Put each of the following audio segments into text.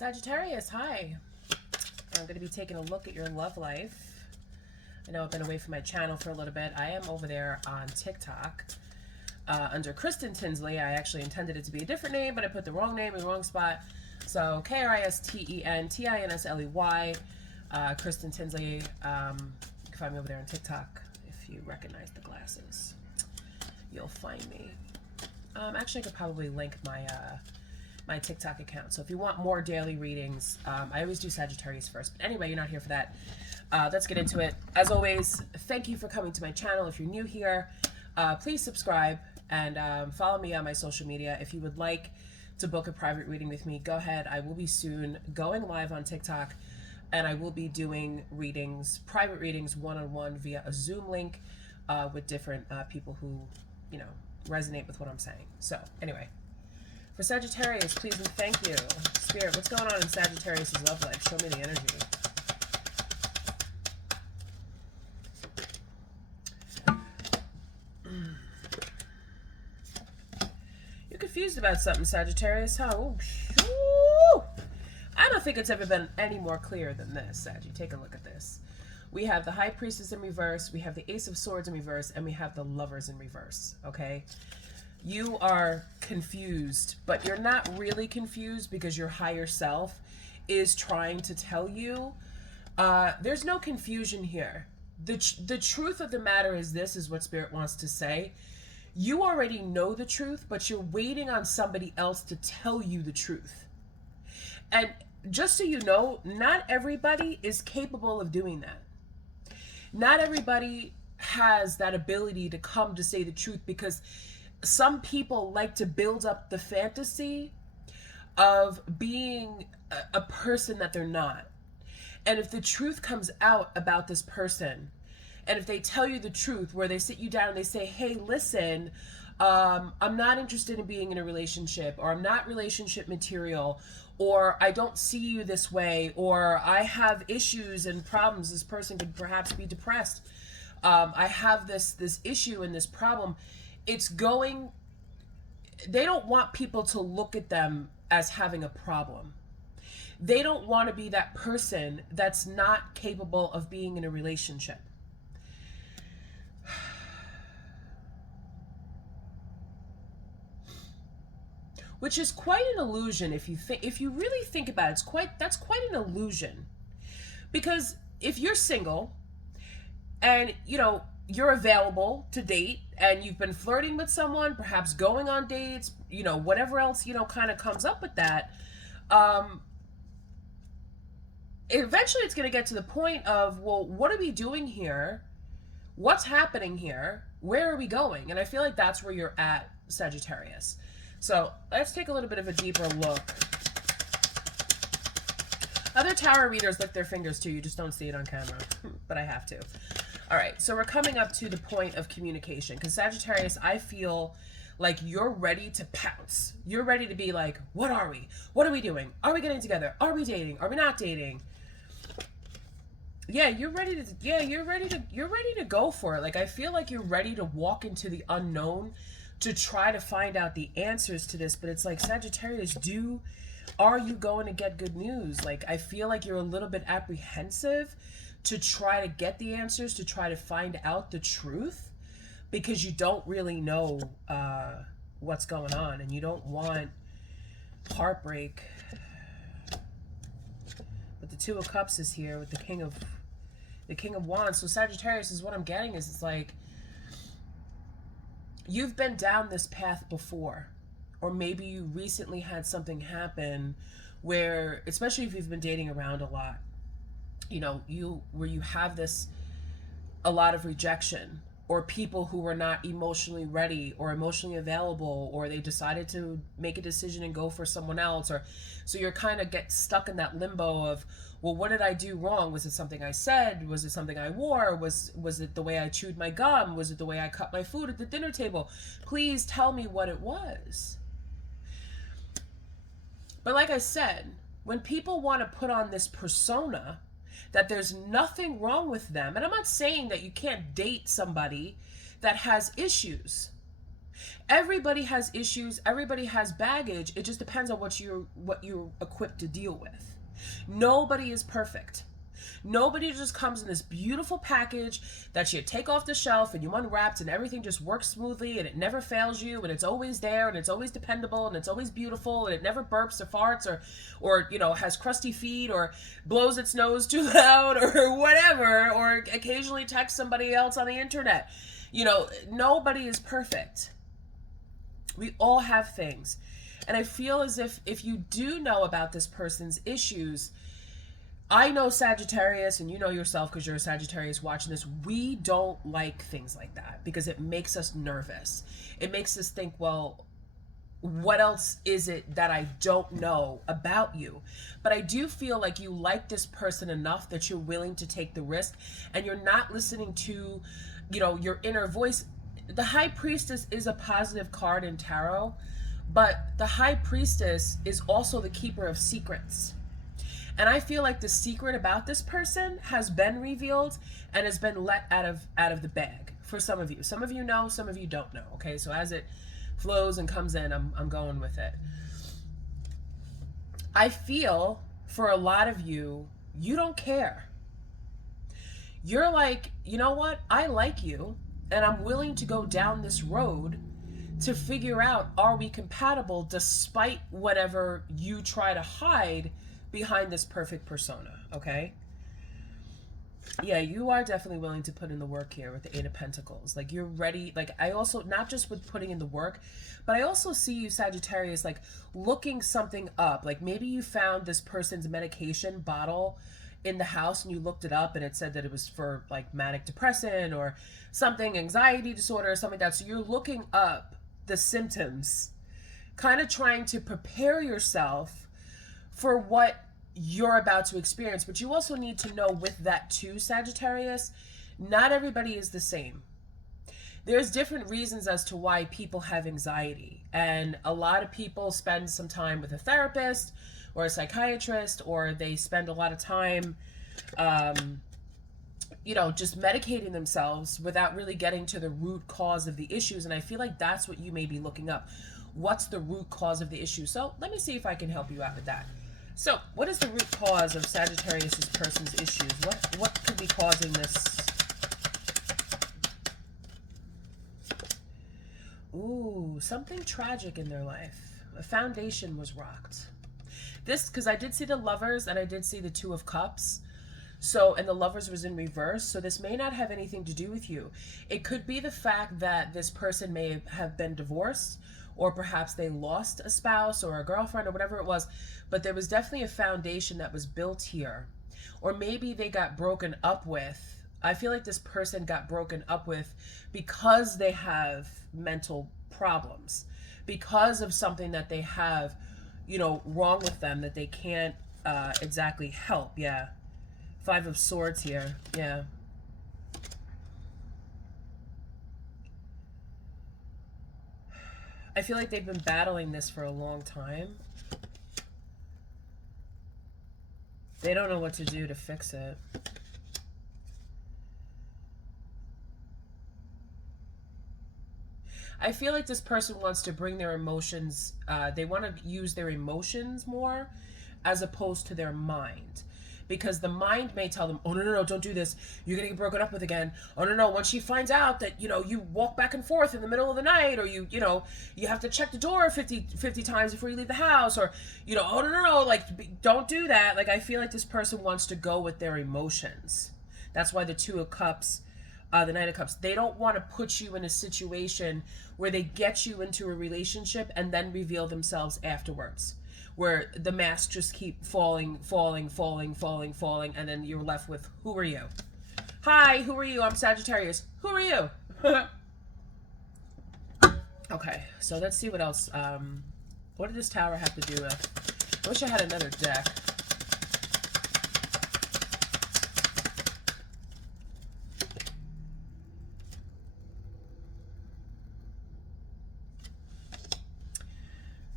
Sagittarius, hi. I'm going to be taking a look at your love life. I know I've been away from my channel for a little bit. I am over there on TikTok under Kristen Tinsley. I actually intended it to be a different name, but I put the wrong name in the wrong spot. So KRISTENTINSLEY, Kristen Tinsley. You can find me over there on TikTok if you recognize the glasses. You'll find me. Actually, I could probably link my my TikTok account. So if you want more daily readings, I always do Sagittarius first. But anyway, you're not here for that. Let's get into it. As always, thank you for coming to my channel. If you're new here, please subscribe and follow me on my social media. If you would like to book a private reading with me, go ahead. I will be soon going live on TikTok, and I will be doing readings, private readings, one-on-one via a Zoom link with different people who, you know, resonate with what I'm saying. So anyway, for Sagittarius, please and thank you. Spirit, what's going on in Sagittarius' love life? Show me the energy. You're confused about something, Sagittarius, huh? Ooh. I don't think it's ever been any more clear than this, Saggie. Take a look at this. We have the High Priestess in reverse, we have the Ace of Swords in reverse, and we have the Lovers in reverse, okay? You are confused, but you're not really confused because your higher self is trying to tell you. There's no confusion here. The truth of the matter is this is what Spirit wants to say. You already know the truth, but you're waiting on somebody else to tell you the truth. And just so you know, not everybody is capable of doing that. Not everybody has that ability to come to say the truth, because some people like to build up the fantasy of being a person that they're not. And if the truth comes out about this person, and if they tell you the truth, where they sit you down and they say, hey, listen, I'm not interested in being in a relationship, or I'm not relationship material, or I don't see you this way, or I have issues and problems. This person could perhaps be depressed. I have this issue and this problem. They don't want people to look at them as having a problem. They don't want to be that person that's not capable of being in a relationship. Which is quite an illusion if you really think about it. That's quite an illusion. Because if you're single and, you know, you're available to date and you've been flirting with someone, perhaps going on dates, you know, whatever else, you know, kind of comes up with that, eventually it's going to get to the point of, well, what are we doing here? What's happening here? Where are we going? And I feel like that's where you're at, Sagittarius. So let's take a little bit of a deeper look. Other tarot readers lick their fingers too. You just don't see it on camera, but I have to. All right, so we're coming up to the point of communication, because Sagittarius, I feel like you're ready to pounce. You're ready to be like, what are we? What are we doing? Are we getting together? Are we dating? Are we not dating? Yeah, you're ready to go for it. Like, I feel like you're ready to walk into the unknown to try to find out the answers to this. But it's like, Sagittarius, are you going to get good news? Like, I feel like you're a little bit apprehensive to try to get the answers, to try to find out the truth, because you don't really know what's going on, and you don't want heartbreak. But the Two of Cups is here with the King of Wands. So Sagittarius, is what I'm getting is, it's like, you've been down this path before, or maybe you recently had something happen where, especially if you've been dating around a lot, you know, where you have a lot of rejection, or people who were not emotionally ready or emotionally available, or they decided to make a decision and go for someone else, or so you're kind of get stuck in that limbo of, well, what did I do wrong? Was it something I said? Was it something I wore? Was it the way I chewed my gum? Was it the way I cut my food at the dinner table? Please tell me what it was. But like I said, when people want to put on this persona that there's nothing wrong with them, and I'm not saying that you can't date somebody that has issues, Everybody has issues, everybody has baggage. It just depends on what you're equipped to deal with. Nobody is perfect. Nobody just comes in this beautiful package that you take off the shelf and you unwrapped and everything just works smoothly and it never fails you and it's always there and it's always dependable and it's always beautiful and it never burps or farts or has crusty feet or blows its nose too loud or whatever, or occasionally texts somebody else on the internet. Nobody is perfect. We all have things. And I feel as if you do know about this person's issues, I know Sagittarius, and you know yourself because you're a Sagittarius watching this, we don't like things like that because it makes us nervous. It makes us think, well, what else is it that I don't know about you? But I do feel like you like this person enough that you're willing to take the risk and you're not listening to, your inner voice. The High Priestess is a positive card in tarot, but the High Priestess is also the keeper of secrets. And I feel like the secret about this person has been revealed and has been let out of the bag for some of you. Some of you know, some of you don't know. Okay, so as it flows and comes in, I'm going with it. I feel for a lot of you, you don't care. You're like, you know what? I like you, and I'm willing to go down this road to figure out, are we compatible despite whatever you try to hide behind this perfect persona, okay? Yeah, you are definitely willing to put in the work here with the Eight of Pentacles. Like, you're ready. Like, I also, not just with putting in the work, but I also see you, Sagittarius, like looking something up. Like, maybe you found this person's medication bottle in the house and you looked it up and it said that it was for like manic depressant or something, anxiety disorder or something like that. So you're looking up the symptoms, kind of trying to prepare yourself for what you're about to experience. But you also need to know with that too, Sagittarius, not everybody is the same. There's different reasons as to why people have anxiety. And a lot of people spend some time with a therapist or a psychiatrist, or they spend a lot of time, just medicating themselves without really getting to the root cause of the issues. And I feel like that's what you may be looking up. What's the root cause of the issue? So let me see if I can help you out with that. So, what is the root cause of Sagittarius's person's issues? What could be causing this? Ooh, something tragic in their life. A foundation was rocked. This, because I did see the Lovers and I did see the Two of Cups. So, and the Lovers was in reverse. So this may not have anything to do with you. It could be the fact that this person may have been divorced, or perhaps they lost a spouse or a girlfriend or whatever it was. But there was definitely a foundation that was built here. Or maybe they got broken up with. I feel like this person got broken up with because they have mental problems, because of something that they have, wrong with them that they can't exactly help. Yeah. Five of Swords here. Yeah. I feel like they've been battling this for a long time. They don't know what to do to fix it. I feel like this person wants to bring their emotions, they want to use their emotions more as opposed to their mind. Because the mind may tell them, oh, no, don't do this. You're going to get broken up with again. Oh, no, once she finds out that, you walk back and forth in the middle of the night, or you have to check the door 50 times before you leave the house, or, oh, no, like, don't do that. Like, I feel like this person wants to go with their emotions. That's why the Two of Cups, the Knight of Cups, they don't want to put you in a situation where they get you into a relationship and then reveal themselves afterwards, where the masks just keep falling, and then you're left with, who are you? Hi, who are you? I'm Sagittarius. Who are you? Okay, so let's see what else. What did this tower have to do with? I wish I had another deck.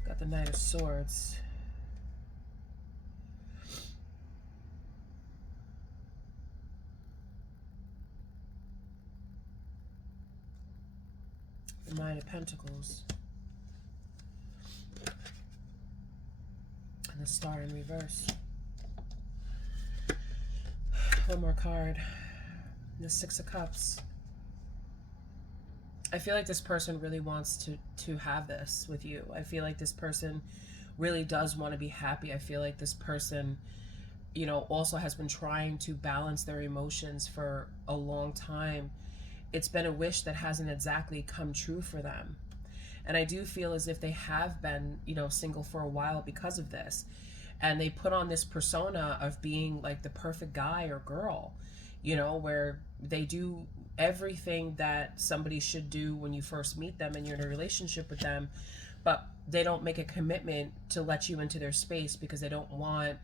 Got the Knight of Swords. the Nine of Pentacles. And the Star in reverse. One more card. The Six of Cups. I feel like this person really wants to have this with you. I feel like this person really does want to be happy. I feel like this person, you know, also has been trying to balance their emotions for a long time. It's been a wish that hasn't exactly come true for them. And I do feel as if they have been, you know, single for a while because of this. And they put on this persona of being like the perfect guy or girl, you know, where they do everything that somebody should do when you first meet them and you're in a relationship with them, but they don't make a commitment to let you into their space because they don't want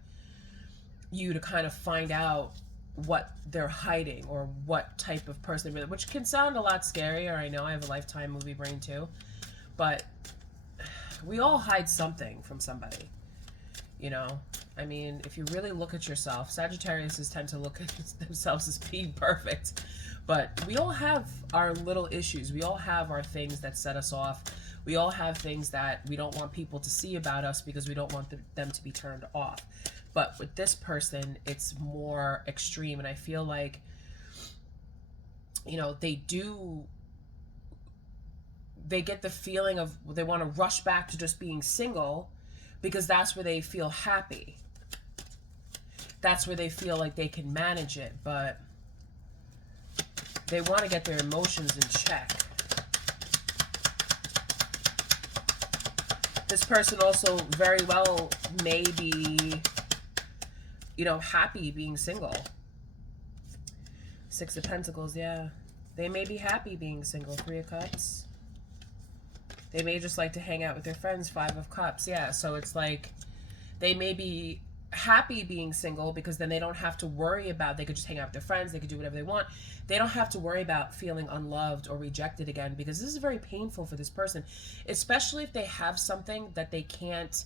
you to kind of find out what they're hiding or what type of person they're, which can sound a lot scarier. I know I have a Lifetime movie brain too, but we all hide something from somebody, you know. I mean, if you really look at yourself, Sagittariuses tend to look at themselves as being perfect, but we all have our little issues. We all have our things that set us off. We all have things that we don't want people to see about us because we don't want them to be turned off. But with this person, it's more extreme. And I feel like, you know, they get the feeling of they want to rush back to just being single because that's where they feel happy. That's where they feel like they can manage it, but they want to get their emotions in check. This person also very well may be, you know, happy being single. Six of Pentacles, yeah. They may be happy being single. Three of Cups. They may just like to hang out with their friends. Five of Cups, yeah. So it's like they may be happy being single because then they don't have to worry about, they could just hang out with their friends, they could do whatever they want. They don't have to worry about feeling unloved or rejected again, because this is very painful for this person, especially if they have something that they can't,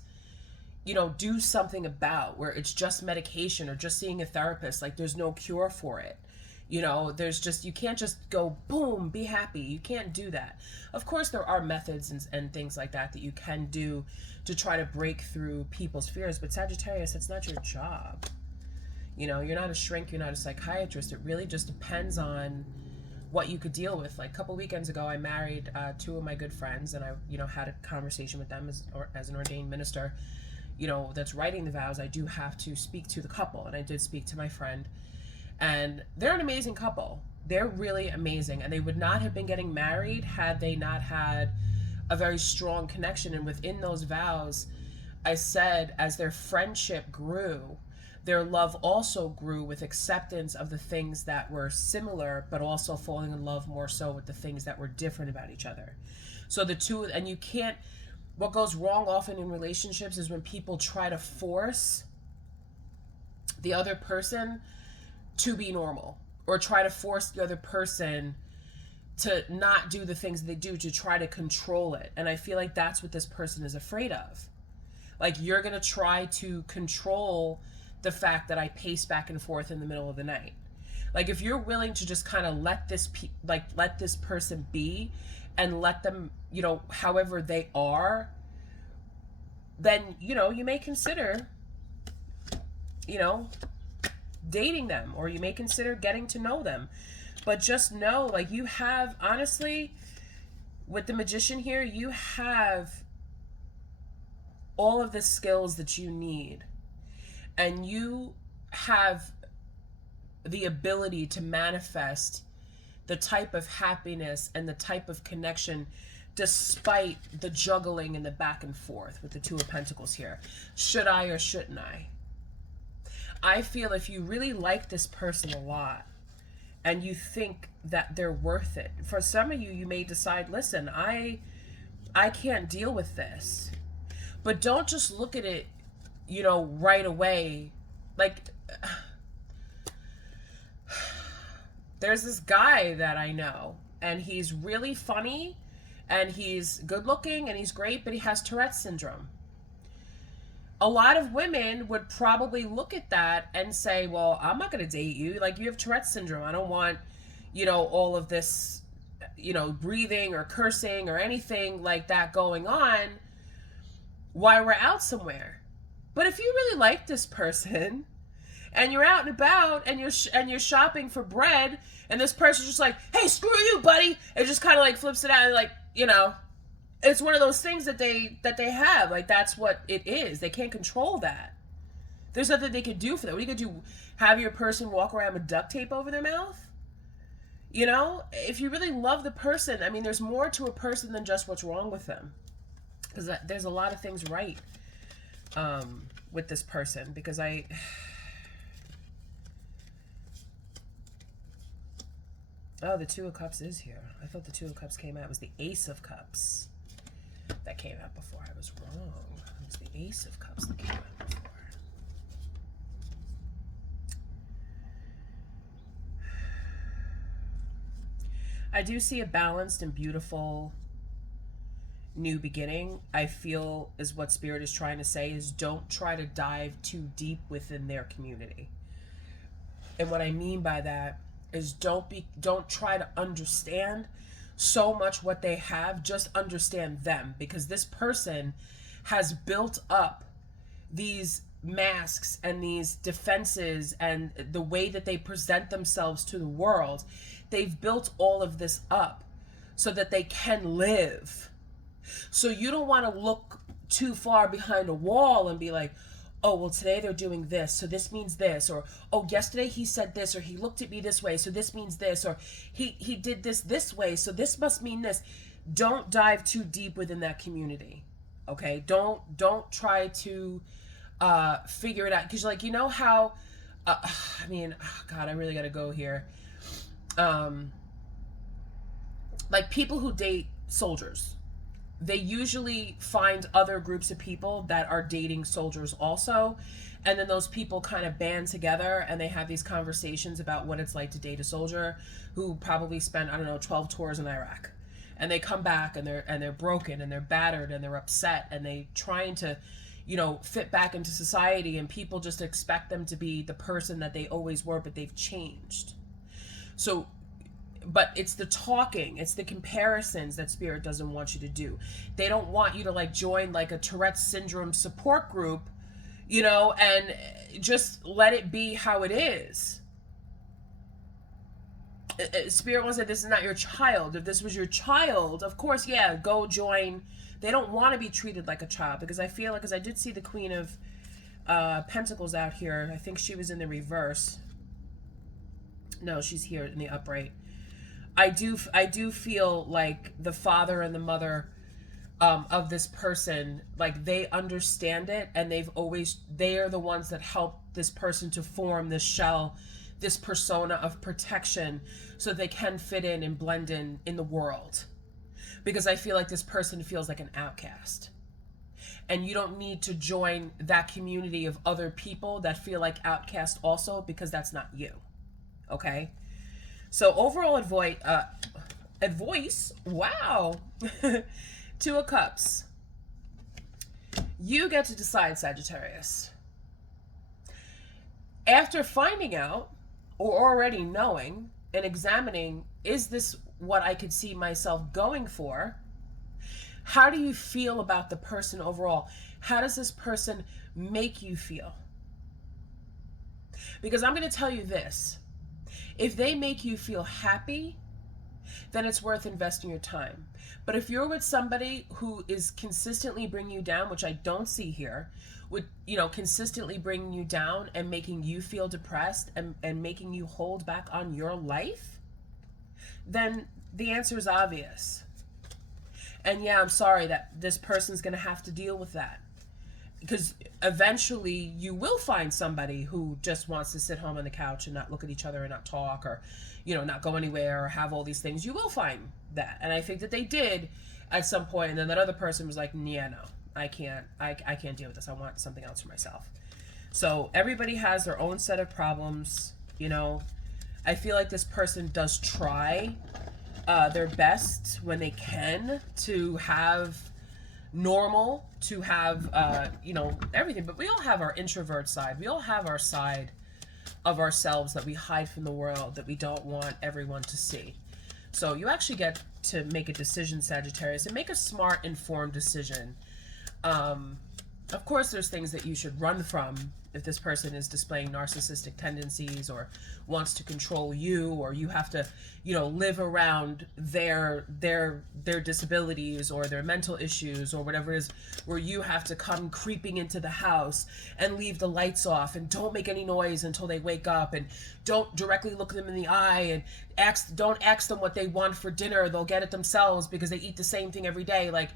you know, do something about, where it's just medication or just seeing a therapist. Like there's no cure for it. You know, there's just, you can't just go, boom, be happy. You can't do that. Of course, there are methods and things like that that you can do to try to break through people's fears. But Sagittarius, it's not your job. You know, you're not a shrink. You're not a psychiatrist. It really just depends on what you could deal with. Like a couple weekends ago, I married two of my good friends, and I, you know, had a conversation with them as an ordained minister, you know, that's writing the vows. I do have to speak to the couple, and I did speak to my friend. And they're an amazing couple. They're really amazing. And they would not have been getting married had they not had a very strong connection. And within those vows, I said, as their friendship grew, their love also grew with acceptance of the things that were similar, but also falling in love more so with the things that were different about each other. So the two, and you can't, what goes wrong often in relationships is when people try to force the other person to be normal, or try to force the other person to not do the things they do, to try to control it. And I feel like that's what this person is afraid of. Like, you're going to try to control the fact that I pace back and forth in the middle of the night. Like, if you're willing to just kind of let this person be and let them, you know, however they are, then, you know, you may consider, you know, dating them, or you may consider getting to know them. But just know, like, you have, honestly, with the Magician here, you have all of the skills that you need, and you have the ability to manifest the type of happiness and the type of connection despite the juggling and the back and forth with the Two of Pentacles here. Should I or shouldn't I? I feel if you really like this person a lot and you think that they're worth it, for some of you, you may decide, listen, I can't deal with this. But don't just look at it, you know, right away. Like, there's this guy that I know, and he's really funny, and he's good looking, and he's great, but he has Tourette's syndrome. A lot of women would probably look at that and say, well, I'm not going to date you. Like, you have Tourette's syndrome. I don't want, you know, all of this you know, breathing or cursing or anything like that going on while we're out somewhere. But if you really like this person and you're out and about and you're shopping for bread, and this person's just like, hey, screw you, buddy, and just kind of like flips it out, and like, you know, it's one of those things that they have. Like, that's what it is. They can't control that. There's nothing they can do for that. What are you gonna do? Have your person walk around with duct tape over their mouth? You know, if you really love the person, I mean, there's more to a person than just what's wrong with them. Because there's a lot of things right with this person. Because oh, the Two of Cups is here. I thought the Two of Cups came out. It was the Ace of Cups that came out before. I was wrong. It was the Ace of Cups that came out before. I do see a balanced and beautiful new beginning. I feel is what Spirit is trying to say is don't try to dive too deep within their community. And what I mean by that is don't try to understand so much what they have. Just understand them, because this person has built up these masks and these defenses and the way that they present themselves to the world. They've built all of this up so that they can live. So you don't want to look too far behind a wall and be like, oh, well, today they're doing this, so this means this, or, oh, yesterday he said this, or he looked at me this way, so this means this, or he did this way, so this must mean this. Don't dive too deep within that community, okay? Don't try to figure it out, because, like, you know how, I mean, oh, God, I really got to go here. Like, people who date soldiers, they usually find other groups of people that are dating soldiers also, and then those people kind of band together and they have these conversations about what it's like to date a soldier who probably spent, I don't know, 12 tours in Iraq, and they come back and they're broken and they're battered and they're upset and they trying to, you know, fit back into society, and people just expect them to be the person that they always were, but they've changed. So, but it's the talking, it's the comparisons that Spirit doesn't want you to do. They don't want you to like join like a Tourette's syndrome support group, you know, and just let it be how it is. Spirit wants to say this is not your child. If this was your child, of course, yeah, go join. They don't want to be treated like a child, because I feel like, because I did see the Queen of Pentacles out here. I think she was in the reverse. No, she's here in the upright. I do feel like the father and the mother of this person, like, they understand it, and they are the ones that help this person to form this shell, this persona of protection, so they can fit in and blend in the world. Because I feel like this person feels like an outcast. And you don't need to join that community of other people that feel like outcast also, because that's not you. Okay? So overall advice, wow. Two of Cups. You get to decide, Sagittarius. After finding out, or already knowing and examining, is this what I could see myself going for? How do you feel about the person overall? How does this person make you feel? Because I'm going to tell you this. If they make you feel happy, then it's worth investing your time. But if you're with somebody who is consistently bringing you down, which I don't see here, with, you know, consistently bringing you down and making you feel depressed and making you hold back on your life, then the answer is obvious. And yeah, I'm sorry that this person's going to have to deal with that. Because eventually you will find somebody who just wants to sit home on the couch and not look at each other and not talk, or, you know, not go anywhere or have all these things. You will find that. And I think that they did at some point. And then that other person was like, yeah, no, I can't deal with this. I want something else for myself. So everybody has their own set of problems. You know, I feel like this person does try their best when they can to have normal, to have, you know, everything. But we all have our introvert side. We all have our side of ourselves that we hide from the world, that we don't want everyone to see. So you actually get to make a decision, Sagittarius, and make a smart, informed decision. Of course, there's things that you should run from if this person is displaying narcissistic tendencies or wants to control you, or you have to, live around their disabilities or their mental issues or whatever it is, where you have to come creeping into the house and leave the lights off and don't make any noise until they wake up, and don't directly look them in the eye, and don't ask them what they want for dinner. They'll get it themselves because they eat the same thing every day. Like,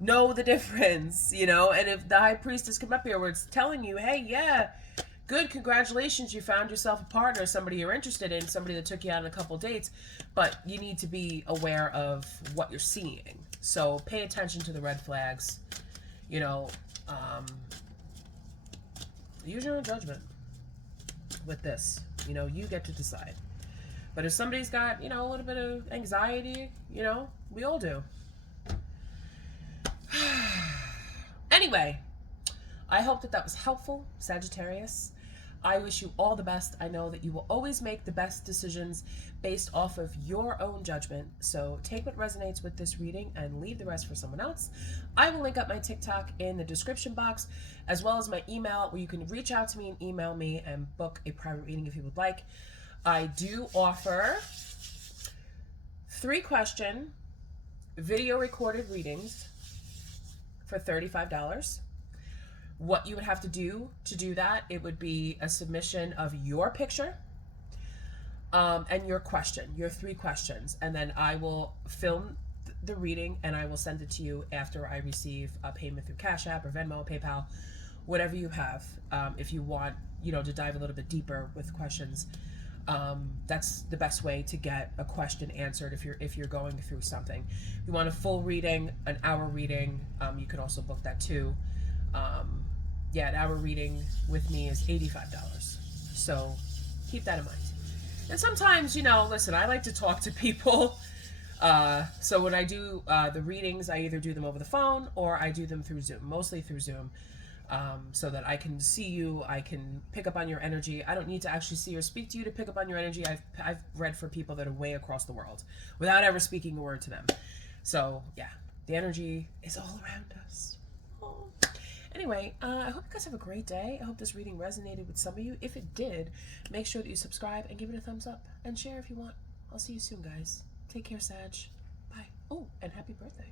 know the difference, and if the high priestess come up here where it's telling you, hey, yeah, good, congratulations, you found yourself a partner, somebody you're interested in, somebody that took you out on a couple dates, but you need to be aware of what you're seeing. So pay attention to the red flags. Use your own judgment with this. You get to decide. But if somebody's got, a little bit of anxiety, we all do. Anyway, I hope that was helpful, Sagittarius. I wish you all the best. I know that you will always make the best decisions based off of your own judgment. So take what resonates with this reading and leave the rest for someone else. I will link up my TikTok in the description box, as well as my email, where you can reach out to me and email me and book a private reading if you would like. I do offer 3-question video recorded readings for $35. What you would have to do that, it would be a submission of your picture and your question, your 3 questions, and then I will film the reading and I will send it to you after I receive a payment through Cash App or Venmo, PayPal, whatever you have. If you want, to dive a little bit deeper with questions, that's the best way to get a question answered if you're going through something. If you want a full reading, an hour reading, you can also book that too. An hour reading with me is $85. So keep that in mind. And sometimes, listen, I like to talk to people. So when I do the readings, I either do them over the phone or I do them through Zoom, mostly through Zoom. So that I can see you, I can pick up on your energy. I don't need to actually see or speak to you to pick up on your energy. I've read for people that are way across the world without ever speaking a word to them. So yeah, the energy is all around us. Oh. Anyway, I hope you guys have a great day. I hope this reading resonated with some of you. If it did, make sure that you subscribe and give it a thumbs up and share if you want. I'll see you soon, guys. Take care, Sag. Bye. Oh, and happy birthday.